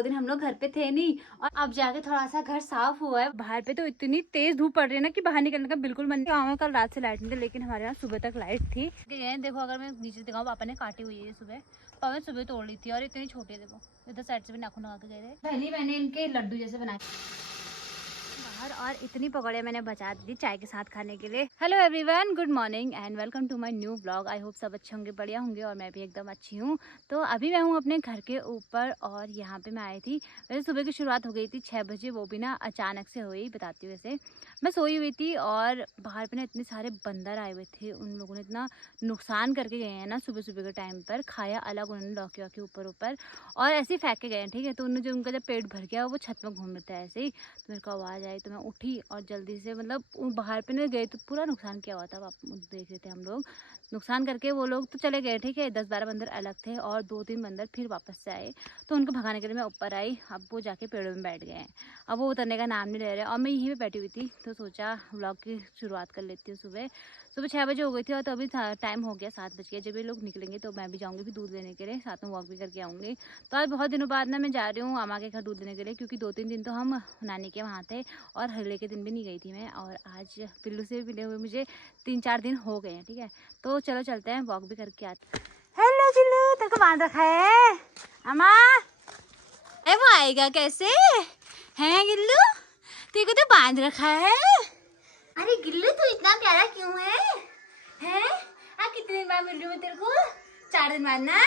2 दिन हम लोग घर पे थे नहीं और अब जाके थोड़ा सा घर साफ हुआ है। बाहर पे तो इतनी तेज धूप पड़ रही है ना कि बाहर निकलने का बिल्कुल मन नहीं। गाँव में कल रात से लाइट नहीं थी, लेकिन हमारे यहाँ सुबह तक लाइट थी। देखो अगर मैं नीचे दिखाऊँ, पापा ने काटी हुई है सुबह, पापा ने सुबह तोड़ ली थी और इतनी छोटी है। देखो इधर साइड से भी नाखून लगा के गए थे। पहले मैंने इनके लड्डू जैसे बनाए बाहर और इतनी पकौड़े मैंने बचा दी चाय के साथ खाने के लिए। Hello everyone, good morning and welcome to my new blog. I hope सब अच्छे होंगे, बढ़िया होंगे और मैं भी एकदम अच्छी हूँ। तो अभी मैं हूँ अपने घर के ऊपर और यहाँ पे मैं आई थी। वैसे सुबह की शुरुआत हो गई थी 6 बजे, वो भी ना अचानक से हुई। बताती हूँ, वैसे मैं सोई हुई थी और बाहर पे ना इतने सारे बंदर आए हुए थे। उन लोगों ने इतना नुकसान करके गए हैं ना सुबह सुबह के टाइम पर। खाया अलग उन्होंने लौकी वौकी ऊपर ऊपर और ऐसे ही फेंक के गए हैं, ठीक है। तो उन्होंने जो उनका जब पेट भर गया वो छत में घूम रहे थे ऐसे ही, तो मेरे को आवाज़ आई तो मैं उठी और जल्दी से मतलब बाहर पे नहीं गए तो पूरा नुकसान किया हुआ था। आप देख रहे थे हम लोग नुकसान करके, वो लोग तो चले गए, ठीक है। 10-12 बंदर अलग थे और 2-3 बंदर फिर वापस से आए, तो उनको भगाने के लिए मैं ऊपर आई। अब वो जाके पेड़ों में बैठ गए हैं, अब वो उतरने का नाम नहीं ले रहे और मैं यहीं पे बैठी हुई थी। तो सोचा व्लॉग की शुरुआत कर लेती हूँ। सुबह 6 बजे हो गई थी और तो अभी टाइम हो गया 7 बज गया। जब ये लोग निकलेंगे तो मैं भी जाऊँगी फिर दूध लेने के लिए, साथ में वॉक भी करके आऊँगी। तो आज बहुत दिनों बाद ना मैं जा रही हूँ अम्मा के घर दूध लेने के लिए, क्योंकि 2-3 दिन तो हम नानी के वहाँ थे और हल्ले के दिन भी नहीं गई थी मैं। और आज पिल्लू से मिले हुए मुझे 3-4 दिन हो गए हैं, ठीक है। तो चलो चलते हैं, वॉक भी करके आते। हेलो पिल्लू, तेरे को बांध रखा है अम्मा? अरे वो आएगा कैसे है गिल्लू? तेरे को तो बांध रखा है। अरे गिल्लू तू इतना प्यारा क्यों है? कितने दिन बाद मिल रही हूँ मैं तेरे को? 4 दिन बाद ना।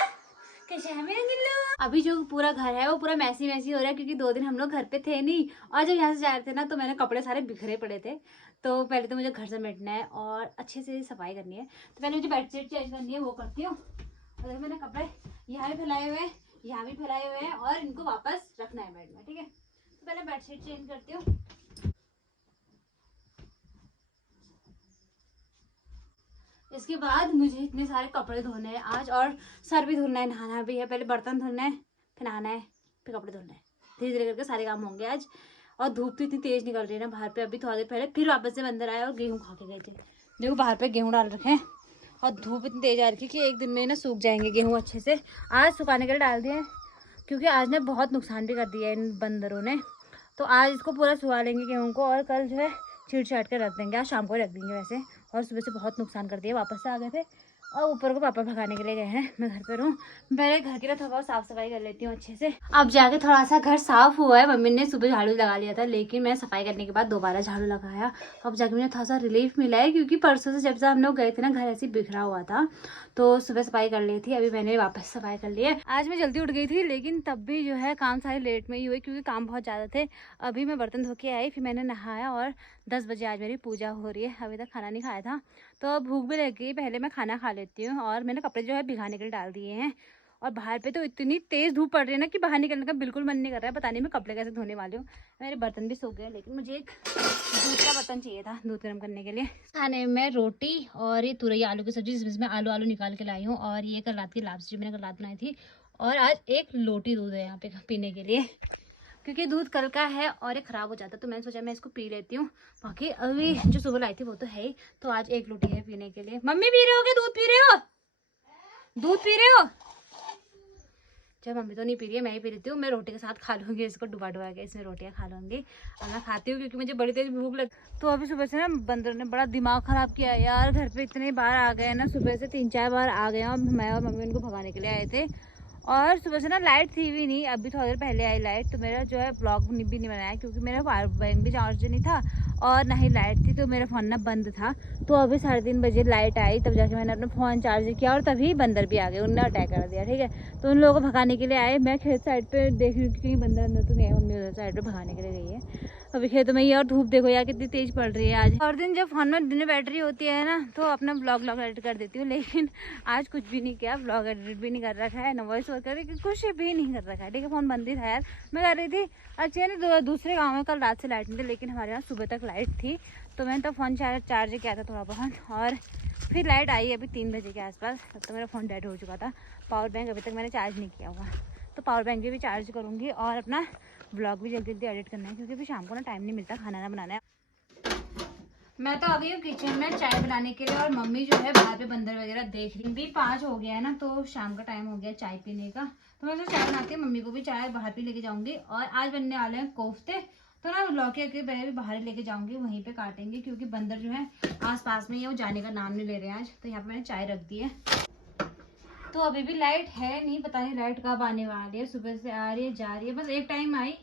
कैसे है मेरा गिल्लू? अभी जो पूरा घर है वो पूरा मैसी मैसी हो रहा है, क्योंकि 2 दिन हम लोग घर पे थे नहीं और जब यहाँ से जा रहे थे ना तो मैंने कपड़े सारे बिखरे पड़े थे। तो पहले तो मुझे घर समेटना है और अच्छे से सफाई करनी है। तो पहले मुझे बेडशीट चेंज करनी है, वो करती हूँ। और मैंने कपड़े यहाँ भी फैलाए हुए हैं, यहाँ भी फैलाए हुए हैं और इनको वापस रखना है बेड में, ठीक है। तो पहले बेडशीट चेंज करती हूँ। इसके बाद मुझे इतने सारे कपड़े धोने हैं आज और सर भी धुलना है, नहाना भी है। पहले बर्तन धुलना है, फिर नहाना है, फिर कपड़े धुलना है। धीरे धीरे करके सारे काम होंगे आज। और धूप तो इतनी तेज निकल रही है ना बाहर पे। अभी थोड़ा देर पहले फिर वापस से बंदर आए और गेहूँ खा के गए थे। देखो बाहर पे गेहूँ डाल रखे हैं और धूप इतनी तेज आ रही है कि एक दिन में ना सूख जाएंगे गेहूँ अच्छे से। आज सुखाने के लिए डाल दिए, क्योंकि आज ने बहुत नुकसान भी कर दिया इन बंदरों ने। तो आज इसको पूरा सुखा लेंगे गेहूँ को और कल जो है छीट छाट के रख देंगे। आज शाम को रख देंगे वैसे। और सुबह से बहुत नुकसान कर दिया, वापस से आ गए थे और ऊपर को पापा भगाने के लिए गए हैं। मैं घर पर हूँ, पहले घर की ना थोड़ा साफ सफाई कर लेती हूँ अच्छे से। अब जाके थोड़ा सा घर साफ हुआ है। मम्मी ने सुबह झाड़ू लगा लिया था, लेकिन मैं सफाई करने के बाद दोबारा झाड़ू लगाया। अब जाके मुझे थोड़ा सा रिलीफ मिला है, क्योंकि परसों से जब से हम लोग गए थे ना घर ऐसे बिखरा हुआ था। तो सुबह सफाई कर ली थी, अभी मैंने वापस सफाई कर ली है। आज मैं जल्दी उठ गई थी, लेकिन तब भी जो है काम सारे लेट में ही हुए, क्योंकि काम बहुत ज़्यादा थे। अभी मैं बर्तन धो के आई, फिर मैंने नहाया और 10 बजे आज मेरी पूजा हो रही है। अभी तक खाना नहीं खाया था तो भूख भी लग गई, पहले मैं खाना खा लेती हूँ। और मैंने कपड़े जो है भिगाने के लिए डाल दिए हैं। और बाहर पे तो इतनी तेज धूप पड़ रही है ना कि बाहर निकलने का बिल्कुल मन नहीं कर रहा है। पता नहीं मैं कपड़े कैसे धोने वाली हूँ। मेरे बर्तन भी सूख गए, लेकिन मुझे एक दूध का बर्तन चाहिए था दूध गर्म करने के लिए। खाने में रोटी और ये तुरई आलू की सब्जी, जिसमें आलू निकाल के लाई हूँ। और ये कल रात की लापसी जो मैंने कल रात बनाई थी। और आज एक लोटी दूध है यहाँ पे पीने के लिए, क्योंकि दूध कल का है और ये ख़राब हो जाता, तो मैंने सोचा मैं इसको पी लेती हूँ। बाकी अभी जो सुबह लाई थी वो तो है ही, तो आज एक लोटी है पीने के लिए। मम्मी पी रहे हो क्या? दूध पी रहे हो? दूध पी रहे हो? जब मम्मी तो नहीं पी रही है, मैं ही पी लेती हूँ। मैं रोटी के साथ खा लूँगी, इसको डुबा डुबा के इसमें रोटियाँ खा लूँगी। और मैं खाती हूँ क्योंकि मुझे बड़ी तेज भूख लग। तो अभी सुबह से ना बंदर ने बड़ा दिमाग ख़राब किया है यार। घर पे इतने बार आ गए ना, सुबह से 3-4 बार आ गए और मैं और मम्मी उनको भगाने के लिए आए थे। और सुबह से ना लाइट थी भी नहीं, अभी थोड़ी देर पहले आई लाइट। तो मेरा जो है ब्लॉग भी नहीं बनाया, क्योंकि मेरा पावर बैंक भी चार्ज नहीं था और ना ही लाइट थी, तो मेरा फ़ोन ना बंद था। तो अभी 3:30 बजे लाइट आई, तब जाके मैंने अपना फ़ोन चार्ज किया और तभी बंदर भी आ गए, उन्होंने अटैक कर दिया, ठीक है। तो उन लोगों को भगाने के लिए आए। मैं खेत साइड पे देख रही हूँ कि कहीं बंदर अंदर तो नहीं है, मम्मी उधर साइड पे भगाने के लिए गई है अभी खेतों में ही। और धूप देखो यार कितनी तेज पड़ रही है आज। और दिन जब फोन में दिन बैटरी होती है ना, तो अपना ब्लॉग एडिट कर देती हूँ, लेकिन आज कुछ भी नहीं किया, ब्लॉग एडिट भी नहीं कर रखा है, ना वॉइस ओवर कर रही, कुछ भी नहीं कर रखा है, ठीक है। फोन बंद ही था यार, मैं कर रही थी। अच्छा ना दूसरे गाँव में कल रात से लाइट नहीं थी, लेकिन हमारे यहाँ सुबह तक लाइट थी। तो मैंने तो फ़ोन चार्ज किया था थोड़ा बहुत, और फिर लाइट आई अभी 3 बजे के आसपास। तब तो मेरा फ़ोन डेड हो चुका था। पावर बैंक अभी तक मैंने चार्ज नहीं किया हुआ, तो पावर बैंक भी चार्ज करूँगी और अपना ब्लॉग भी जल्दी जल्दी एडिट करना है, क्योंकि फिर शाम को ना टाइम नहीं मिलता खाना ना बनाना है। मैं तो आ गई हूँ किचन में चाय बनाने के लिए, और मम्मी जो है बाहर पे बंदर वगैरह देख रही। भी 5 हो गया है ना, तो शाम का टाइम हो गया चाय पीने का। तो मैं चाय बनाती हूँ, मम्मी को भी चाय बाहर भी लेके जाऊंगी। और आज बनने वाले हैं कोफ्ते, तो ना लौकी के भी बाहर लेके जाऊंगी, वहीं पे काटेंगे, क्योंकि बंदर जो है आस पास में ही है, वो जाने का नाम नहीं ले रहे हैं आज। तो यहाँ पे मैंने चाय रख दी है। तो अभी भी लाइट है नहीं, पता नहीं लाइट कब आने वाली है। सुबह से आ रही है जा रही है, बस एक टाइम आई,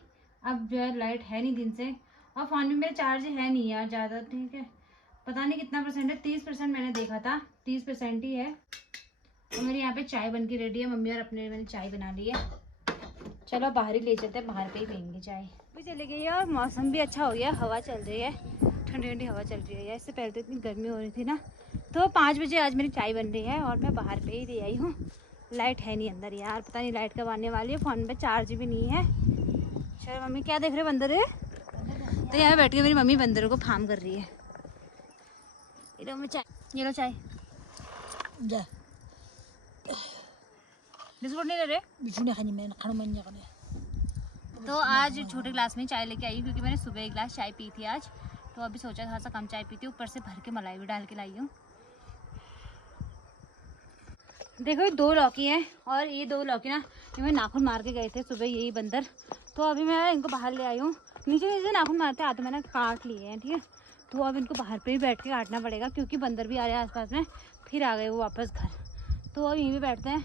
अब जो है लाइट है नहीं दिन से। और फ़ोन में मेरा चार्ज है नहीं यार ज़्यादा, ठीक है, पता नहीं कितना परसेंट है, 30% मैंने देखा था, 30% ही है। और मेरे यहाँ पे चाय बन के रेडी है, मम्मी और अपने मैंने चाय बना ली है। चलो बाहर ही ले चलते हैं, बाहर पे ही पियेंगे चाय। भी चली गई है और मौसम भी अच्छा हो गया, हवा चल रही है, ठंडी ठंडी हवा चल रही है। इससे पहले तो इतनी गर्मी हो रही थी ना। तो 5 बजे आज मेरी चाय बन रही है और मैं बाहर पे ही ले आई हूँ। लाइट है नहीं अंदर यार, पता नहीं लाइट कब आने वाली है, फ़ोन पे चार्ज भी नहीं है। चलो मम्मी क्या देख रहे बंदर है? तो यहाँ बैठ के मेरी मम्मी बंदरों को फार्म कर रही है। ये लो चाय, ये लो चाय। बिस्कुट नहीं ले रहे? तो आज छोटे गिलास में चाय लेके आई, क्योंकि मैंने सुबह 1 गिलास चाय पी थी आज। तो अभी सोचा थोड़ा सा कम चाय पीती हूँ, ऊपर से भर के मलाई भी डाल के लाई हूँ। देखो ये 2 लौकी हैं, और ये 2 लौकी ना मैं नाखून मार के गए थे सुबह यही बंदर। तो अभी मैं इनको बाहर ले आई हूँ, नीचे नीचे नाखून मारते आते मैंने काट लिए हैं, ठीक है। तो अब इनको बाहर पे ही बैठ के काटना पड़ेगा, क्योंकि बंदर भी आ रहे हैं आसपास में, फिर आ गए वो वापस घर। तो अब यहीं पे बैठते हैं,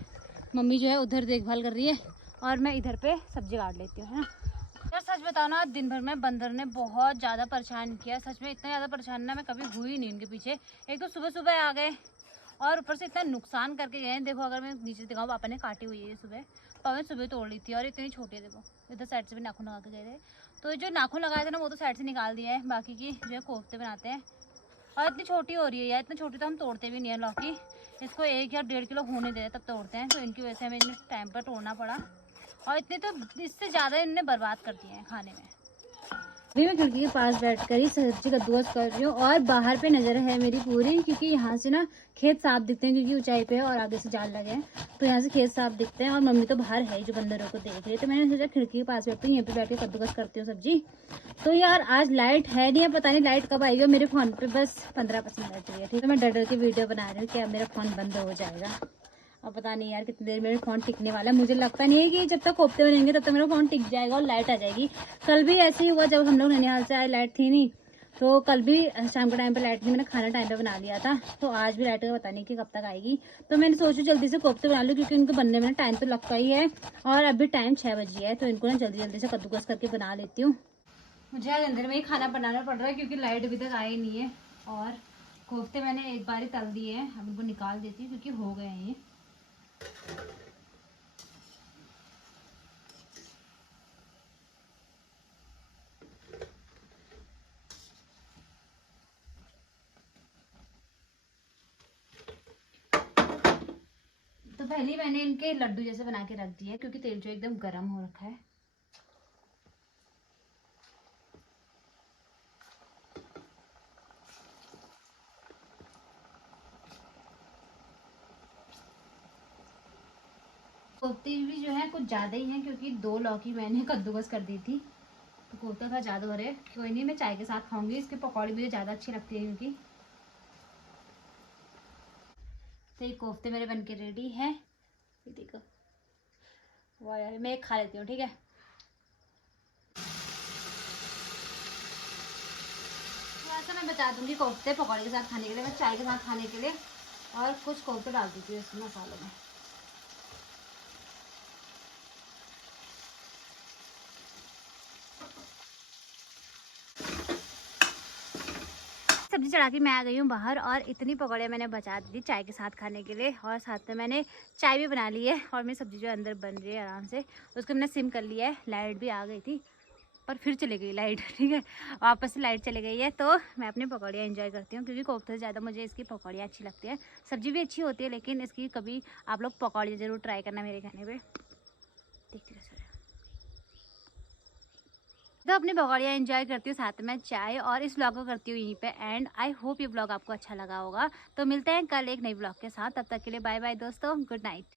मम्मी जो है उधर देखभाल कर रही है और मैं इधर पे सब्जी काट लेती हूँ, है ना। यार सच बताओ ना, दिन भर में बंदर ने बहुत ज़्यादा परेशान किया, सच में इतना ज़्यादा परेशान ना मैं कभी हुई नहीं इनके पीछे। एक तो सुबह सुबह आ गए और ऊपर से इतना नुकसान करके गए हैं। देखो अगर मैं नीचे दिखाऊँ, पापा ने काटी हुई है ये सुबह, पापा ने सुबह तोड़ ली थी, और इतनी छोटी है, देखो इधर साइड से भी नाखून लगा के गए थे। तो जो नाखून लगाए थे ना वो तो साइड से निकाल दिया है, बाकी की जो है कोफ्ते बनाते हैं। और इतनी छोटी हो रही है यार, इतनी छोटी तो हम तोड़ते भी नहीं है लौकी, इसको 1 या 1.5 किलो होने दे तब तोड़ते हैं। तो इनकी वजह से हमें इन्हें टाइम पर तोड़ना पड़ा, और इतने तो इससे ज़्यादा इनने बर्बाद कर दिए हैं खाने में। अभी मैं खिड़की के पास बैठकर ही सब्जी कद्दूकस कर रही हूँ, और बाहर पे नज़र है मेरी पूरी, क्योंकि यहाँ से ना खेत साफ दिखते हैं, क्योंकि ऊंचाई पे है और आगे से जाल लगे हैं, तो यहाँ से खेत साफ दिखते हैं। और मम्मी तो बाहर है जो बंदरों को देख रही है, तो मैंने सोचा खिड़की के पास बैठती हूँ, यहीं पे बैठ के कद्दूकस करती हूँ सब्जी। तो यार आज लाइट है नहीं है, पता नहीं लाइट कब आएगी। मेरे फ़ोन पे बस 15% बैटरी है, ठीक है। मैं डर डर के वीडियो बना रही हूँ कि अब मेरा फ़ोन बंद हो जाएगा, और पता नहीं यार कितनी देर मेरा फ़ोन टिकने वाला है। मुझे लगता नहीं है कि जब तक कोफ्ते बनेंगे तब तक मेरा फ़ोन टिक जाएगा और लाइट आ जाएगी। कल भी ऐसे ही हुआ, जब हम लोग ननिहाल से आए लाइट थी नहीं, तो कल भी शाम के टाइम पे लाइट थी, मैंने खाना टाइम पे बना लिया था। तो आज भी लाइट का पता नहीं कि कब तक आएगी। तो मैंने सोचा जल्दी से कोफ्ते बना लूँ, क्योंकि इनको बनने में टाइम तो लगता ही है, और अभी टाइम 6 बजे है, तो इनको ना जल्दी जल्दी से कद्दूकस करके बना लेती हूँ। मुझे आज अंदर में ही खाना बनाना पड़ रहा है, क्योंकि लाइट अभी तक आई नहीं है। और कोफ्ते मैंने एक बार ही तल दिए हैं, अब इनको निकाल देती हूँ क्योंकि हो गए हैं ये। तो पहले ही मैंने इनके लड्डू जैसे बना के रख दिए, क्योंकि तेल जो एकदम गर्म हो रखा है। कोफ्ते भी जो है कुछ ज़्यादा ही हैं, क्योंकि 2 लौकी मैंने कद्दूकस कर दी थी, तो कोफ्ता था ज़्यादा हो रहे। कोई नहीं, मैं चाय के साथ खाऊंगी, इसके पकौड़े मुझे ज़्यादा अच्छी लगती है क्योंकि। तो ये कोफ्ते मेरे बनके रेडी हैं, ये देखो। वाह यार, मैं एक खा लेती हूँ, ठीक है। थोड़ा सा मैं बचा दूंगी कोफ्ते पकौड़े के साथ खाने के लिए, मैं चाय के साथ खाने के लिए, और कुछ कोफ्ते डाल देती हूँ इसमें मसालों में। सब्जी चढ़ा के मैं आ गई हूँ बाहर, और इतनी पकौड़े मैंने बचा दी थी चाय के साथ खाने के लिए, और साथ में मैंने चाय भी बना ली है। और मेरी सब्जी जो अंदर बन रही है आराम से, उसको मैंने सिम कर लिया है। लाइट भी आ गई थी, पर फिर चली गई लाइट, ठीक है, वापस से लाइट चली गई है। तो मैं अपनी पकौड़ियाँ एंजॉय करती हूँ, क्योंकि कोफ्ते से ज़्यादा मुझे इसकी पकौड़ियाँ अच्छी लगती है। सब्जी भी अच्छी होती है, लेकिन इसकी कभी आप लोग पकौड़ियाँ ज़रूर ट्राई करना मेरे कहने पर। देखते रहो। तो अपनी पकौड़ियाँ एंजॉय करती हूँ, साथ में चाय, और इस व्लॉग को करती हूँ यहीं पे एंड। आई होप ये व्लॉग आपको अच्छा लगा होगा। तो मिलते हैं कल एक नई व्लॉग के साथ, तब तक के लिए बाय बाय दोस्तों, गुड नाइट।